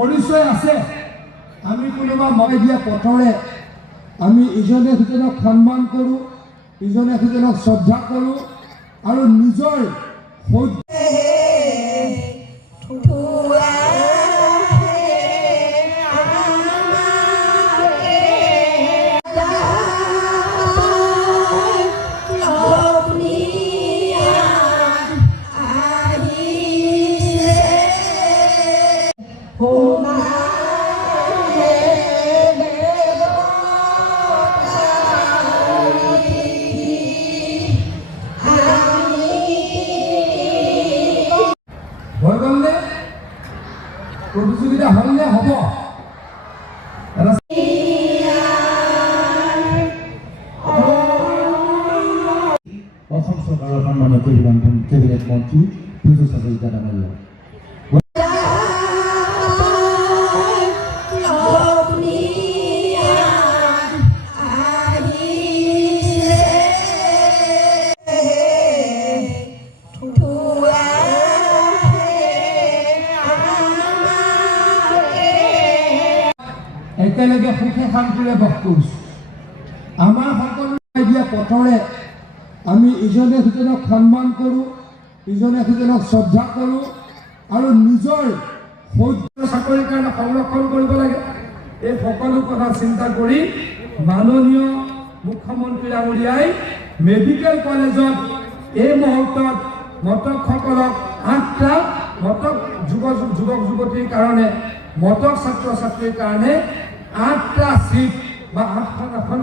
পৰিচয় আছে। আমি কোনোবা মই দিয়া পথৰে আমি ইজনে সিজনক সন্মান কৰোঁ, ইজনে সিজনক শ্ৰদ্ধা কৰোঁ আৰু নিজৰ প্ৰতিযোগিতা হ'লনে হ'ব? অসম চৰকাৰৰ সন্মানীয় কেবিনেট মন্ত্ৰী পীযুষ হাজৰিকা ডাঙৰীয়া। একেলগে সুখে শান্তিৰে বাস কৰিছোঁ। আমাৰ সকলোৱে দিয়া পথৰে আমি ইজনে সিজনক সন্মান কৰোঁ, ইজনে সিজনক শ্ৰদ্ধা কৰোঁ আৰু নিজৰ চাকৰিৰ কাৰণে সংৰক্ষণ কৰিব লাগে। এই সকলো কথা চিন্তা কৰি মাননীয় মুখ্যমন্ত্ৰী ডাঙৰীয়াই মেডিকেল কলেজত এই মুহূৰ্তত মটকসকলক 8টা মটক যুৱক যুৱতীৰ কাৰণে, মটক ছাত্ৰ ছাত্ৰীৰ কাৰণে 8টা চিট বা 8খন